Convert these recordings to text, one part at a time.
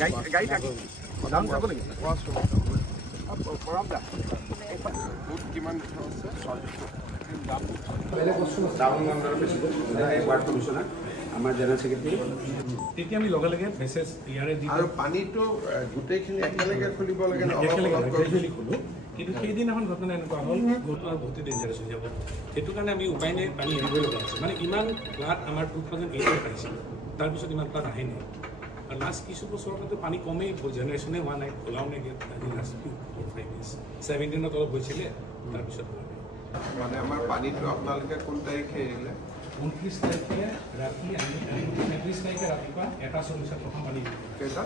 গাড়ী দাম যাব নেকি কিমান আমাৰ জেনেৰেল ছেক্ৰেটাৰী তেতিয়া আমি লগে লগে মেছেজ ইয়াৰে দি আৰু পানীটো গোটেইখিনি একেলগে খুলিব লাগে খোলো কিন্তু সেইদিনাখন ঘটনা এনেকুৱা হ'ল গোটো আৰু বহুতে ডেঞ্জাৰাছ হৈ যাব সেইটো কাৰণে আমি উপায় নাই পানী এৰিবই লগা হৈছে মানে ইমান ফ্লাড আমাৰ 2008 পাইছিল তাৰপিছত ইমান ফ্লাড আহে নাই আৰু লাষ্ট কিছু বছৰৰ কাৰণে পানী কমেই জেনেৰেশ্যনে হোৱা নাই খোলাও নাই লাষ্ট 17 অলপ হৈছিলে তাৰপিছত মানে আমাৰ পানীটো আপোনালোকে কোন তাৰিখে এৰিলে 29 তাৰিখে ৰাতি আমি 31 তাৰিখে ৰাতিপুৱা 1:40 প্ৰথম পানী কেইটা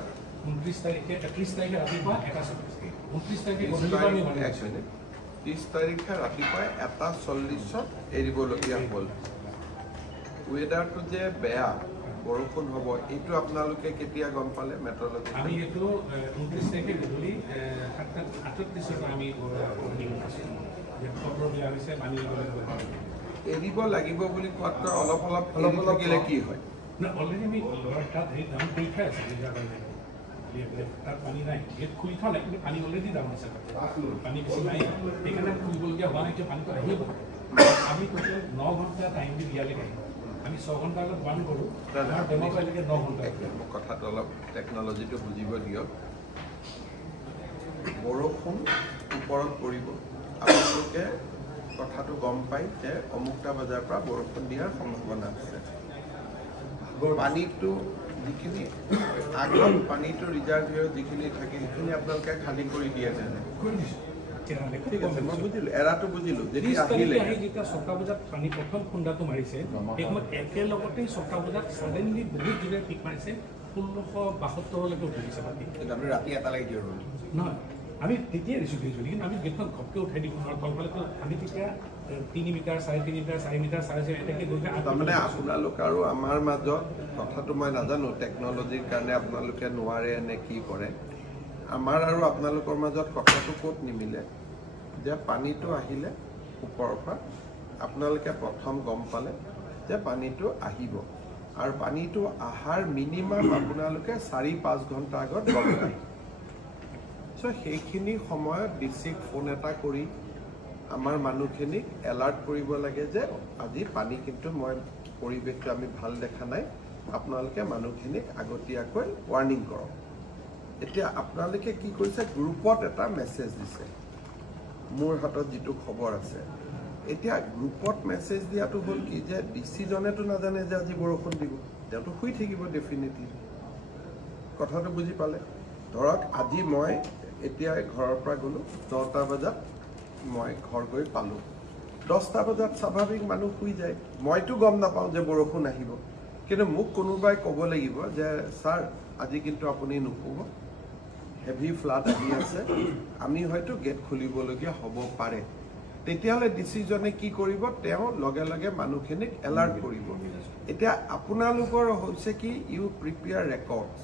29 তাৰিখে 31 তাৰিখে ৰাতিপুৱা 1:40 29 তাৰিখে গধূলি পানী 30 তাৰিখে ৰাতিপুৱা 1:40 এৰিবলগীয়া হ'ল ৱেডাৰটো যে বেয়া বৰষুণ হ'ব এইটো আপোনালোকে কেতিয়া গম পালে মেট্ৰলজি আমি এইটো 29 তাৰিখে গধূলি 7:38 আমি খবৰ দিয়া হৈছে পানী এৰিব লাগিব বুলি কোৱাটো অলপ থাকিলে কি হয় না অলৰেডি আমি লৰাটা দাম কৰি খাই আছে তাৰ পানি নাই গেট খুলি থোৱা নাই কিন্তু পানী অলৰেডি দাম আছে পানী বেছি নাই সেইকাৰণে খুলিবলগীয়া হোৱা নাই যে পানীটো আহিব আমি টোটেল 9 ঘণ্টা টাইম দি দিয়ালৈকে আমি 6 ঘণ্টা আগত বান কৰোঁ আমাৰ ডেমো পাইলৈকে 9 ঘণ্টা মোক কথাটো অলপ টেকন'লজিটো বুজিব দিয়ক বৰষুণ ওপৰত পৰিব আপোনালোকে কথাটো গম পাই যে অমুকটা বজাৰ পৰা বৰষুণ দিয়াৰ সম্ভাৱনা আছে পানীটো যিখিনি আগত পানীটো ৰিজাৰ্ভ যিখিনি থাকে সেইখিনি আপোনালোকে খালী কৰি দিয়ে নাই ঠিক আছে মই বুজিলোঁ এৰাটো বুজিলোঁ যদি আহিলে যেতিয়া 6টা বজাত পানী প্ৰথম খুন্দাটো মাৰিছে সেই সময়ত একেলগতে 6টা বজাত ছাডেনলি বহুত জোৰে পিক মাৰিছে 1672লৈকে উঠিছে পানী আমি ৰাতি এটালৈকে দিওঁ নহয় আমি তেতিয়াই ৰিচিভ কৰিছোঁ কিন্তু আমি গেটখন ঘপকৈ উঠাই দিওঁ তলফালেতো আমি তেতিয়া 3 মিটাৰ 3.5 মিটাৰ 4 মিটাৰ 4.5 এনেকৈ গৈ তাৰমানে আপোনালোক আৰু আমাৰ মাজত কথাটো মই নাজানো টেকন'লজিৰ কাৰণে আপোনালোকে নোৱাৰে নে কি কৰে আমাৰ আৰু আপোনালোকৰ মাজত কথাটো ক'ত নিমিলে যে পানীটো আহিলে ওপৰৰ পৰা আপোনালোকে প্ৰথম গম পালে যে পানীটো আহিব আৰু পানীটো আহাৰ মিনিমাম আপোনালোকে 4-5 ঘণ্টা আগত গম পায় চ' সেইখিনি সময়ত ডিচিক ফোন এটা কৰি আমাৰ মানুহখিনিক এলাৰ্ট কৰিব লাগে যে আজি পানী কিন্তু মই পৰিৱেশটো আমি ভাল দেখা নাই আপোনালোকে মানুহখিনিক আগতীয়াকৈ ৱাৰ্ণিং কৰক এতিয়া আপোনালোকে কি কৰিছে গ্ৰুপত এটা মেছেজ দিছে মোৰ হাতত যিটো খবৰ আছে এতিয়া গ্ৰুপত মেছেজ দিয়াটো হ'ল কি যে ডিচিজনেতো নাজানে যে আজি বৰষুণ দিব তেওঁতো শুই থাকিব ডেফিনেটলি কথাটো বুজি পালে ধৰক আজি মই এতিয়া ঘৰৰ পৰা গ'লোঁ 10টা বজাত মই ঘৰ গৈ পালোঁ 10টা বজাত স্বাভাৱিক মানুহ শুই যায় মইতো গম নাপাওঁ যে বৰষুণ আহিব কিন্তু মোক কোনোবাই ক'ব লাগিব যে ছাৰ আজি কিন্তু আপুনি নুশুব হেভি ফ্লাড আহি আছে আমি হয়তো গেট খুলিবলগীয়া হ'ব পাৰে তেতিয়াহ'লে ডিচিজনে কি কৰিব তেওঁ লগে লগে মানুহখিনিক এলাৰ্ট কৰিব এতিয়া আপোনালোকৰ হৈছে কি ইউ প্ৰিপেয়াৰ ৰেকৰ্ডছ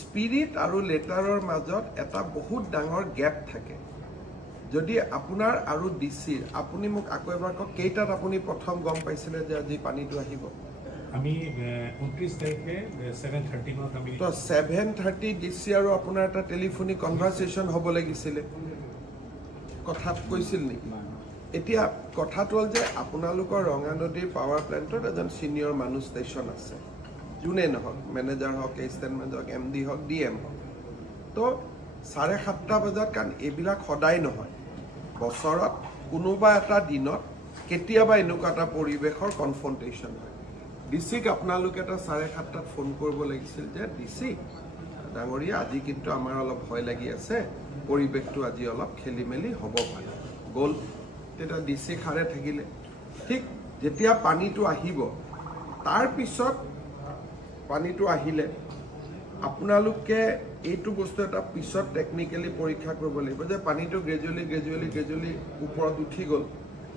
স্পিৰিট আৰু লেটাৰৰ মাজত এটা বহুত ডাঙৰ গেপ থাকে যদি আপোনাৰ আৰু ডিচিৰ আপুনি মোক আকৌ এবাৰ কওক কেইটাত আপুনি প্ৰথম গম পাইছিলে যে আজি পানীটো আহিব আমি 29 তাৰিখে 7:30 মানত আমি তো 7:30 ডিচি আৰু আপোনাৰ এটা টেলিফোনিক কনভাৰচেশ্যন হ'ব লাগিছিলে কথা কৈছিল নেকি এতিয়া কথাটো হ'ল যে আপোনালোকৰ ৰঙানদীৰ পাৱাৰ প্লেণ্টত এজন ছিনিয়ৰ মানুহ ষ্টেচন আছে যোনে নহওক মেনেজাৰ হওক এছিষ্টেণ্ট মেনেজাৰ হওক এম ডি হওক ডি এম হওক তো 7:30 বজাত কাৰণ এইবিলাক সদায় নহয় বছৰত কোনোবা এটা দিনত কেতিয়াবা এনেকুৱা এটা পৰিৱেশৰ কনফ্ৰণ্টেশ্যন হয় ডিচিক আপোনালোকে এটা 7:30 ফোন কৰিব লাগিছিল যে ডিচি ডাঙৰীয়া আজি কিন্তু আমাৰ অলপ ভয় লাগি আছে পৰিৱেশটো আজি অলপ খেলি মেলি হ'ব পাৰে গ'ল তেতিয়া ডিচি খাৰে থাকিলে ঠিক যেতিয়া পানীটো আহিব তাৰপিছত পানীটো আহিলে আপোনালোকে এইটো বস্তু এটা পিছত টেকনিকেলি পৰীক্ষা কৰিব লাগিব যে পানীটো গ্ৰেজুৱেলি ওপৰত উঠি গ'ল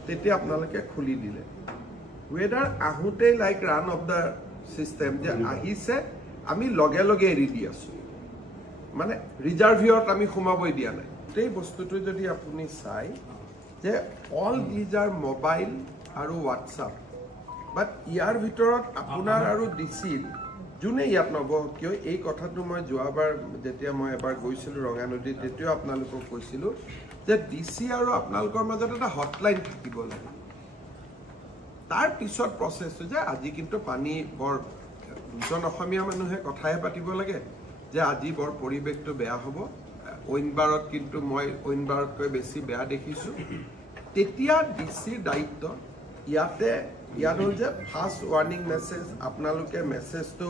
তেতিয়া আপোনালোকে খুলি দিলে ৱেডাৰ আহোঁতেই like run off the system যে আহিছে আমি লগে লগে এৰি দি আছোঁ মানে ৰিজাৰ্ভিয়ত আমি সোমাবই দিয়া নাই এই বস্তুটো যদি আপুনি চাই যে অল দিজ আৰ মোবাইল আৰু হোৱাটছআপ বাট ইয়াৰ ভিতৰত আপোনাৰ আৰু ডিচিৰ যোনে ইয়াত নবহক কিয় এই কথাটো মই যোৱাবাৰ যেতিয়া মই এবাৰ গৈছিলোঁ ৰঙা নদীত তেতিয়াও আপোনালোকক কৈছিলোঁ যে ডিচি আৰু আপোনালোকৰ মাজত এটা হটলাইন থাকিব লাগে তাৰ পিছত প্ৰচেছটো যে আজি কিন্তু পানী বৰ দুজন অসমীয়া মানুহে কথাহে পাতিব লাগে যে আজি বৰ পৰিৱেশটো বেয়া হ'ব অইনবাৰত কিন্তু মই অইনবাৰতকৈ বেছি বেয়া দেখিছোঁ তেতিয়া ডিচিৰ দায়িত্ব ইয়াত হ'ল যে ফাৰ্ষ্ট ৱাৰ্ণিং মেছেজ আপোনালোকে মেছেজটো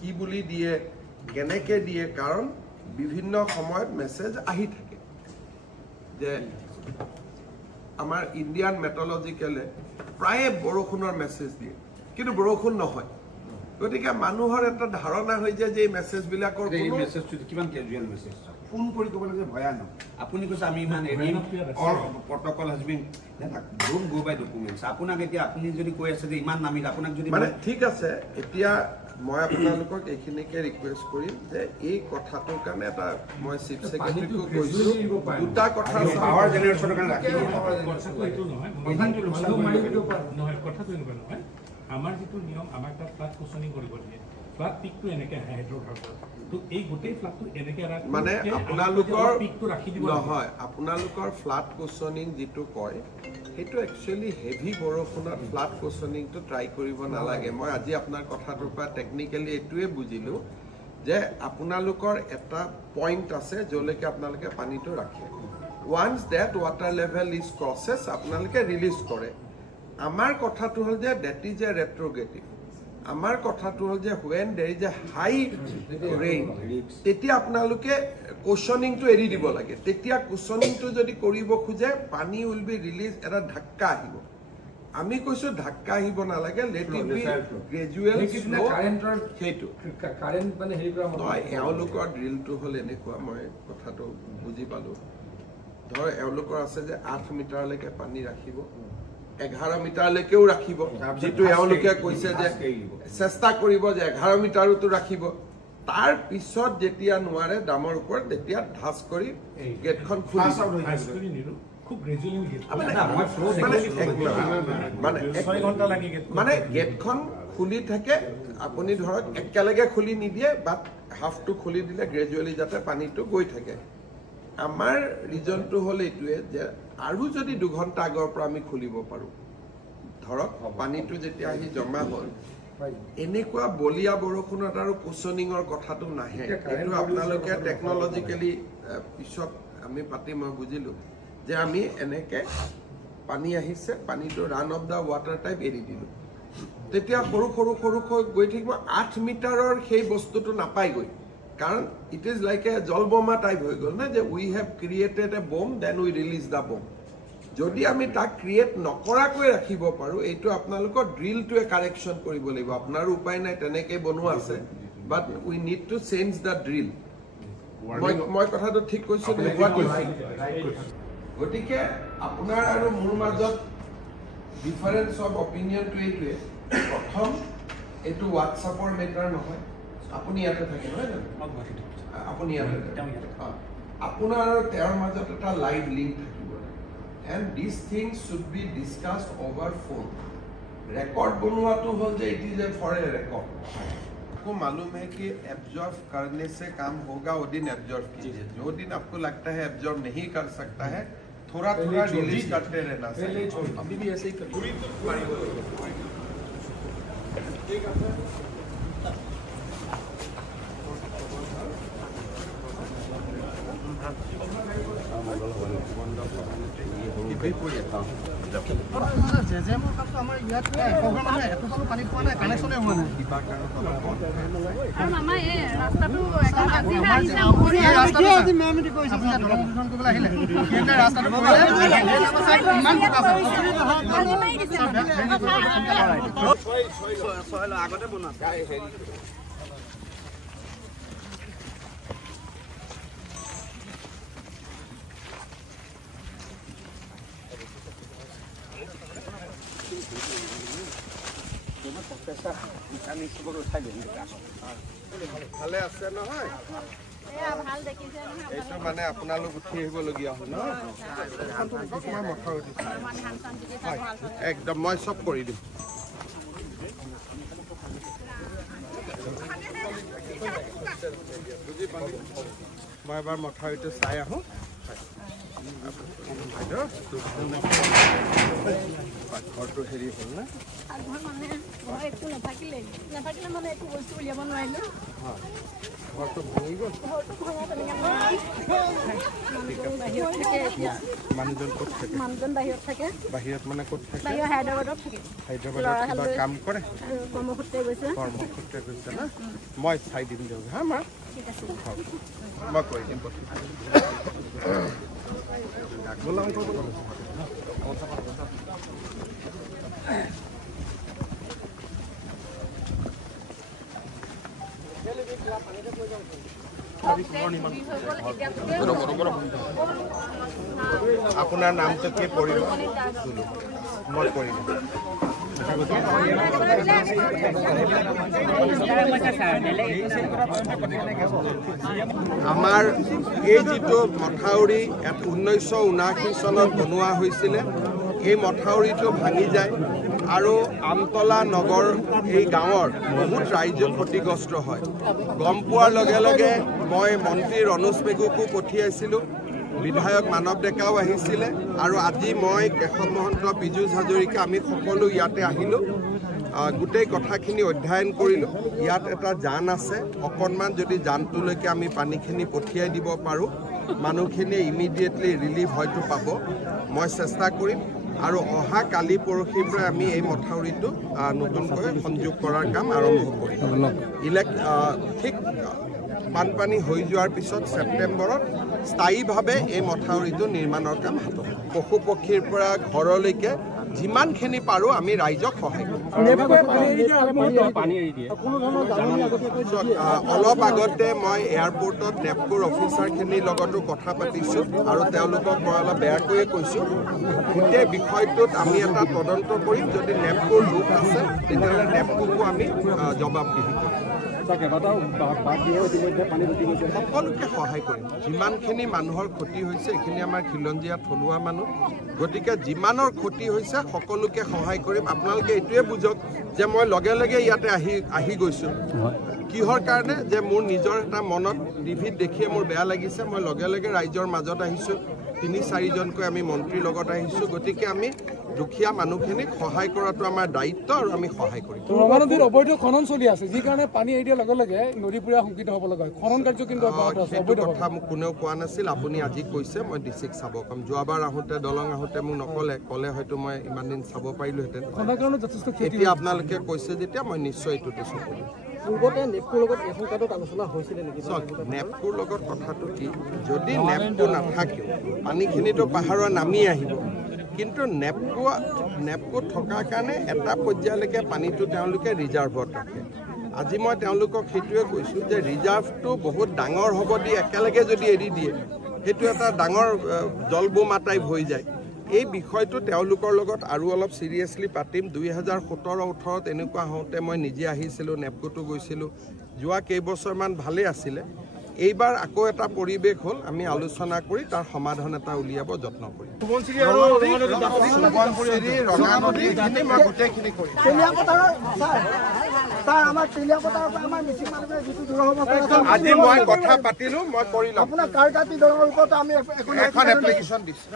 কি বুলি দিয়ে কেনেকৈ দিয়ে কাৰণ বিভিন্ন সময়ত মেছেজ আহি থাকে যে আমাৰ ইণ্ডিয়ান মেট্ৰলজিকেলে প্ৰায়ে বৰষুণৰ মেছেজ দিয়ে কিন্তু বৰষুণ নহয় গতিকে মানুহৰ এটা ধাৰণা হৈ যায় যে এই মেছেজবিলাকৰ কিমান কেজুৱেল মেছেজ ফোন কৰি ক'ব লাগে ভয়ানক আপুনি কৈছে আমি ইমান protocol has been don't go by documents আপোনাক এতিয়া আপুনি যদি কৈ আছে যে ইমান নামিল আপোনাক যদি মানে ঠিক আছে এতিয়া মই আপোনালোকক এইখিনিকে ৰিকুৱেষ্ট কৰিম যে এই কথাটোৰ কাৰণে এটা মই চিফ ছেক্ৰেটাৰীকো কৈছোঁ দুটা কথা পাৱাৰ জেনেৰেশ্যনৰ কাৰণে ৰাখি আমাৰ যিটো নিয়ম আমাক তাত ফ্লাড কুচনিং কৰিব দিয়ে ফ্লাড পিকটো এনেকৈ আহে হাইড্ৰ'ভাৰ্টত তো এই গোটেই ফ্লাডটো এনেকৈ মানে আপোনালোকৰ পিকটো ৰাখি দিব নহয় আপোনালোকৰ ফ্লাড কুচনিং যিটো কয় সেইটো একচুৱেলি হেভি বৰষুণত ফ্লাড কুচনিংটো ট্ৰাই কৰিব নালাগে মই আজি আপোনাৰ কথাটোৰ পৰা টেকনিকেলি এইটোৱে বুজিলোঁ যে আপোনালোকৰ এটা পইণ্ট আছে য'লৈকে আপোনালোকে পানীটো ৰাখে once that water level is crosses আপোনালোকে ৰিলিজ কৰে আমাৰ কথাটো হ'ল যে ডেট ইজ এ ৰেট্ৰগেটিভ আমাৰ কথাটো হ'ল যে হুৱেন দেৰ ইজ এ হাই ৰেইন তেতিয়া আপোনালোকে কুচনিংটো এৰি দিব লাগে তেতিয়া কুচনিংটো যদি কৰিব খোজে পানী উইল বি ৰিলিজ এটা ঢাক্কা আহিব আমি কৈছোঁ ঢাক্কা আহিব নালাগে লেট ইট বি গ্ৰেজুৱেল সেইটো নহয় এওঁলোকৰ ড্ৰিলটো হ'ল এনেকুৱা মই কথাটো বুজি পালোঁ ধৰ এওঁলোকৰ আছে যে 8 মিটাৰলৈকে পানী ৰাখিব 11 মিটাৰলৈকেও ৰাখিব যিটো এওঁলোকে কৈছে যে চেষ্টা কৰিব যে 11 মিটাৰতো ৰাখিব তাৰ পিছত যেতিয়া নোৱাৰে দামৰ ওপৰত তেতিয়া ধাচ কৰি গেটখন খুলি মানে গেটখন খুলি থাকে আপুনি ধৰক একেলগে খুলি নিদিয়ে বাট হাফটো খুলি দিলে গ্ৰেজুৱেলি যাতে পানীটো গৈ থাকে আমাৰ ৰিজনটো হ'ল এইটোৱে যে আৰু যদি 2 ঘণ্টা আগৰ পৰা আমি খুলিব পাৰোঁ ধৰক পানীটো যেতিয়া আহি জমা হ'ল এনেকুৱা বলিয়া বৰষুণত আৰু কুচনিঙৰ কথাটো নাহে এইটো আপোনালোকে টেকনলজিকেলি পিছত আমি পাতি মই বুজিলোঁ যে আমি এনেকৈ পানী আহিছে পানীটো run off the water type এৰি দিলোঁ তেতিয়া সৰু গৈ থাকিব 8 মিটাৰৰ সেই বস্তুটো নাপায়গৈ কাৰণ ইট ইজ লাইক এ জলবোমা টাইপ হৈ গ'ল না যে উই হেভ ক্ৰিয়েটেড এ বম দেন উই ৰিলিজ দ্য বম যদি আমি তাক ক্ৰিয়েট নকৰাকৈ ৰাখিব পাৰোঁ এইটো আপোনালোকৰ ড্ৰিলটোৱে কাৰেকশ্যন কৰিব লাগিব আপোনাৰো উপায় নাই তেনেকৈ বনোৱা আছে but we need to change the drill মই কথাটো ঠিক কৈছোঁ গতিকে আপোনাৰ আৰু মোৰ মাজত ডিফাৰেঞ্চ অফ অপিনিয়নটো এইটোৱে প্ৰথম এইটো হোৱাটছআপৰ মেটাৰ নহয় আপুনি ইয়াতে থাকে নহয় জানো আপুনি ইয়াতে আপোনাৰ আৰু তেওঁৰ মাজত এটা লাইভ লিংক থাকিব and these things should be discussed over phone record बनवातो हो जाए it is a for a record आपको मालूम है कि एब्जॉर्ब करने से काम होगा वो दिन एब्जॉर्ब कीजिए जो दिन आपको लगता है एब्जॉर्ब नहीं कर सकता है थोड़ा रिलीज करते रहना चाहिए अभी भी ऐसे ही पूरी ভালে আছে নহয় এইটো মানে আপোনালোক উঠি আহিবলগীয়া হ'ল ন একদম মই চব কৰি দিম মই এবাৰ মথাউৰিটো চাই আহোঁ পাকঘৰটো হেৰি হ'ল না একো নাথাকিলে মানে একো বস্তু উলিয়াব নোৱাৰিলোঁ ঘৰটো ভাঙি গ'ল মানুহজন ক'ত থাকে মানুহজন বাহিৰত থাকে বাহিৰত মানে ক'ত থাকে হায়দৰাবাদত থাকে হায়দৰাবাদত কিবা কাম কৰে কৰ্মসূত্ৰে গৈছে না মই চাই দিম দিয়ক হা মা ঠিক আছে মই কৰি দিম আপোনাৰ নামটো কি পৰিব মই কৰি দিম আমাৰ এই যিটো মথাউৰি 1979 চনত বনোৱা হৈছিলে এই মথাউৰিটো ভাঙি যায় আৰু আমতলা নগৰ এই গাঁৱৰ বহুত ৰাইজ ক্ষতিগ্ৰস্ত হয় গম পোৱাৰ লগে লগে মই মন্ত্ৰী ৰণোজ পেগুকো পঠিয়াইছিলোঁ বিধায়ক মানৱ ডেকাও আহিছিলে আৰু আজি মই কেশৱ মহন্ত পীযুষ হাজৰিকা আমি সকলো ইয়াতে আহিলোঁ গোটেই কথাখিনি অধ্যয়ন কৰিলোঁ ইয়াত এটা জান আছে অকণমান যদি জানটোলৈকে আমি পানীখিনি পঠিয়াই দিব পাৰোঁ মানুহখিনিয়ে ইমিডিয়েটলি ৰিলিফ হয়তো পাব মই চেষ্টা কৰিম আৰু অহা কালি পৰহিৰ পৰা আমি এই মথাউৰিটো নতুনকৈ সংযোগ কৰাৰ কাম আৰম্ভ কৰিম ঠিক বানপানী হৈ যোৱাৰ পিছত ছেপ্টেম্বৰত স্থায়ীভাৱে এই মথাউৰিটো নিৰ্মাণৰ কাম হাতত পশু পক্ষীৰ পৰা ঘৰলৈকে যিমানখিনি পাৰোঁ আমি ৰাইজক সহায় কৰিম অলপ আগতে মই এয়াৰপৰ্টত নেপকোৰ অফিচাৰখিনিৰ লগতো কথা পাতিছোঁ আৰু তেওঁলোকক মই অলপ বেয়াকৈয়ে কৈছোঁ গোটেই বিষয়টোত আমি এটা তদন্ত কৰিম যদি নেপকোৰ দোষ আছে তেতিয়াহ'লে নেপকোকো আমি জবাবদিহি কৰিম সকলোকে সহায় কৰিম যিমানখিনি মানুহৰ ক্ষতি হৈছে এইখিনি আমাৰ খিলঞ্জীয়া থলুৱা মানুহ গতিকে যিমানৰ ক্ষতি হৈছে সকলোকে সহায় কৰিম আপোনালোকে এইটোৱে বুজক যে মই লগে লগে ইয়াতে আহি গৈছোঁ কিহৰ কাৰণে যে মোৰ নিজৰ এটা মনত টিভিত দেখিয়ে মোৰ বেয়া লাগিছে মই লগে লগে ৰাইজৰ মাজত আহিছোঁ ৩-৪জনকৈ আমি মন্ত্ৰীৰ লগত আহিছোঁ গতিকে আমি দুখীয়া মানুহখিনিক সহায় কৰাটো আমাৰ দায়িত্ব আৰু আমি সহায় কৰিম নদীৰ অবৈধ খনন চলি আছে যি কাৰণে পানী এৰি দিয়াৰ লগে লগে নদীপুৰীয়া শংকিত হ'ব লগা হয় খনন কাৰ্য কিন্তু সেইটো কথা মোক কোনেও কোৱা নাছিল আপুনি আজি কৈছে মই ডিচিক চাব কম যোৱাবাৰ আহোঁতে দলং আহোঁতে মোক ক'লে হয়তো মই ইমান দিন চাব পাৰিলোহেঁতেন এতিয়া আপোনালোকে কৈছে যেতিয়া মই নিশ্চয় এইটোতো চকু পূৰ্বতে নেপকোৰ লগত এখন কাৰ্ডত আলোচনা হৈছিলে নেকি নেপকোৰ লগত কথাটো কি যদি নেপকো নাথাকে পানীখিনিতো পাহাৰৰ নামি আহিব কিন্তু নেপকো থকাৰ কাৰণে এটা পৰ্যায়লৈকে পানীটো তেওঁলোকে ৰিজাৰ্ভত ৰাখে আজি মই তেওঁলোকক সেইটোৱে কৈছোঁ যে ৰিজাৰ্ভটো বহুত ডাঙৰ হ'ব দি একেলগে যদি এৰি দিয়ে সেইটো এটা ডাঙৰ জলবোমা টাইপ হৈ যায় এই বিষয়টো তেওঁলোকৰ লগত আৰু অলপ চিৰিয়াছলি পাতিম 2017-18 এনেকুৱা হওঁতে মই নিজে আহিছিলোঁ নেপকোটো গৈছিলোঁ যোৱা কেইবছৰমান ভালেই আছিলে এইবাৰ আকৌ এটা পৰিৱেশ হ'ল আমি আলোচনা কৰি তাৰ সমাধান এটা উলিয়াব যত্ন কৰিম আজি মই কথা পাতিলোঁ মই কৰি ল'ম এখন এপ্লিকেশ্যন দিছোঁ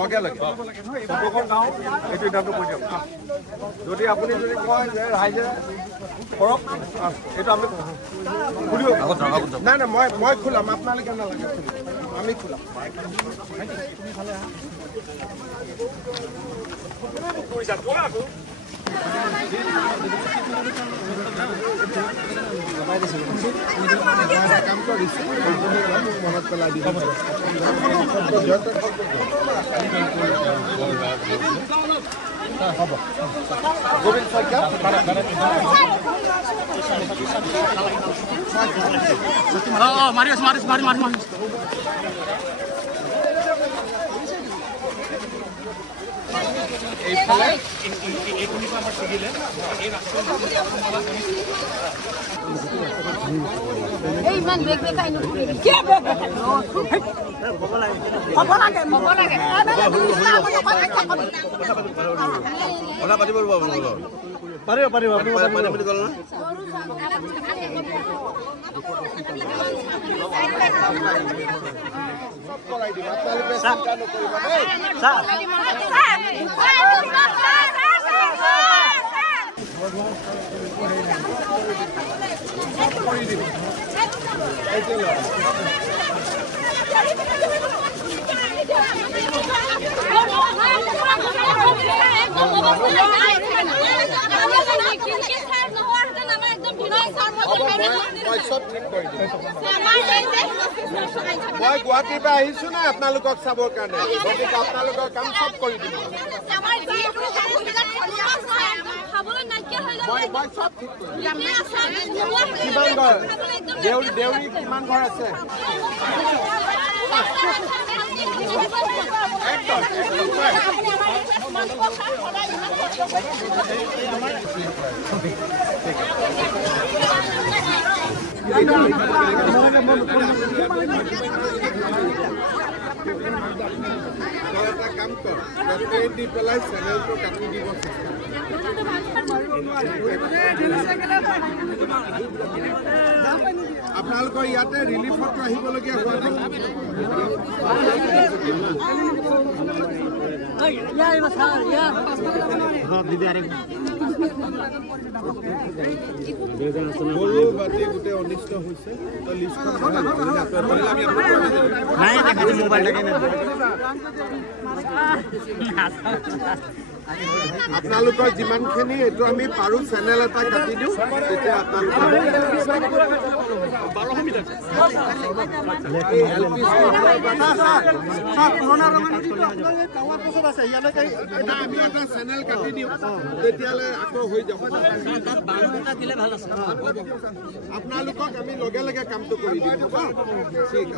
লগে লগে যদি আপুনি যদি কয় যে ৰাইজে কৰক এইটো আমি নাই মই খোলাম আপোনালোকে নালাগে আমি খোলাম মনত পেলাই দিব হ'ব গোবিন্দ শইকীয়া মাৰি এইফালে ইমান বেগ দেখাই কথা পাতিব পাৰিব পাৰিব আপুনি পানী বুলি ক'লে না মই গুৱাহাটীৰ পৰা আহিছো না আপোনালোকক চাবৰ কাৰণে গতিকে আপোনালোকৰ কাম চব কৰি দিম দেউৰী কিমান ঘৰ আছে এটা কাম কৰ দি পেলাই চেনেলটো কাটি দিব আপোনালোকৰ ইয়াতে ৰিলিফত আহিবলগীয়া হোৱা নাই গৰু বাটি গোটেই অনিষ্ট হৈছে আপোনালোকৰ যিমানখিনি এইটো আমি পাৰো চেনেল এটা কাটি দিওঁ তেতিয়া আমি এটা চেনেল কাটি দিওঁ তেতিয়ালৈ আকৌ হৈ যাব আপোনালোকক আমি লগে লগে কামটো কৰি দিম ঠিক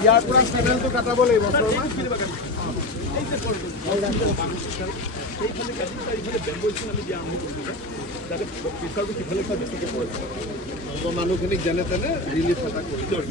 ইয়াৰ পৰা চেনেলটো কাটাব লাগিব মানুহখিনিক যেনে তেনে ৰিলিফ এটা কৰি দিওঁ